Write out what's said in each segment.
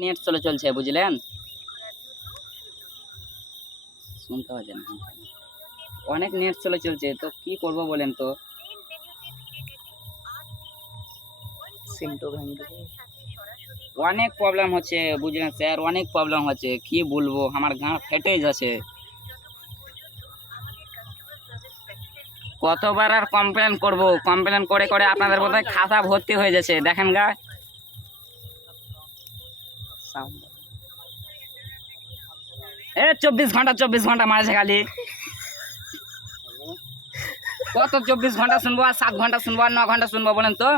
Net slow চলছে বুঝলেন, শুনতে পাচ্ছেন না, অনেক নেট স্লো চলছে, তো কি করব বলেন তো। সিমটো ভেঙে দেবো। অনেক প্রবলেম হচ্ছে বুঝলেন স্যার, অনেক প্রবলেম হচ্ছে, কি বলবো, আমার গা ফেটে যাচ্ছে। কতবার আর কমপ্লেন করব, কমপ্লেন করে করে আপনাদের বোধহয় খাতা ভর্তি হয়ে যাচ্ছে, দেখেন গা। সাউন্ড এ 24 ঘন্টা মারছে খালি, কত 24 ঘন্টা শুনবো আর 7 ঘন্টা শুনবো আর 9 ঘন্টা শুনবো বলেন তো।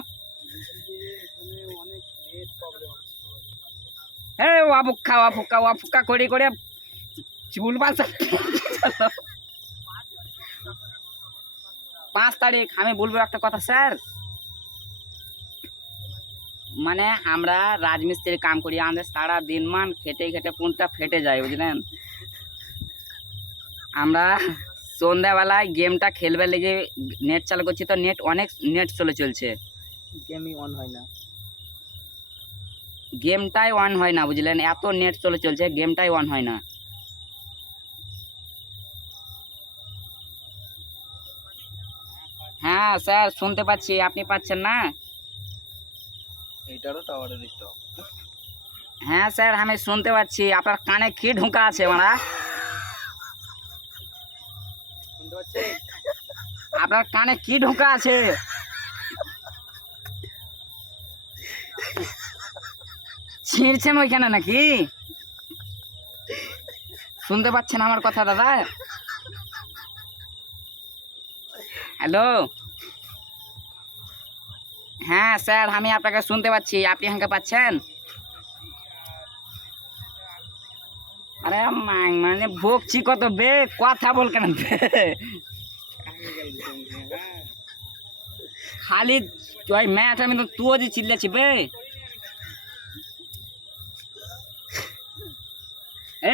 এ ওয়াফুক্কা করে করে চুল বাঁচা। 5 তারিখ আমি বলবো একটা কথা স্যার, মানে আমরা রাজমিস্ত্রির কাম করি, আমাদের সারা দিন মান খেটে খেটে পুনটা ফেটে যায় বুঝলেন। আমরা সন্ধ্যাবেলায় গেমটা খেলবার লেগে নেট চালু করছি, তো অনেক নেট চলছে, গেমই অন হয় না। গেমটাই অন হয় না বুঝলেন, এত নেট চলছে গেমটাই অন হয় না। হ্যাঁ স্যার শুনতে পাচ্ছি, আপনি পাচ্ছেন না? এইটারও টাওয়ারের স্টপ। হ্যাঁ স্যার আমি শুনতে পাচ্ছি, আপনার কানে কি ঢোকা আছে মারা? শুনতে পাচ্ছেন? আপনার কানে কি ঢোকা আছে? ছিঁড়ছেন ওইখানে নাকি? শুনতে পাচ্ছেন আমার কথা দাদা? হ্যালো, হ্যাঁ স্যার আমি আপনাকে শুনতে পাচ্ছি, আপনি আমাকে পাচ্ছেন? আরে মানে বকছি কত বে, কথা বল কেন বে? খালি ওই ম্যাচ আমি তো তুও যে চিল্লাছি বে।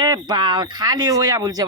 এ বাল খালি ওয়া বলছে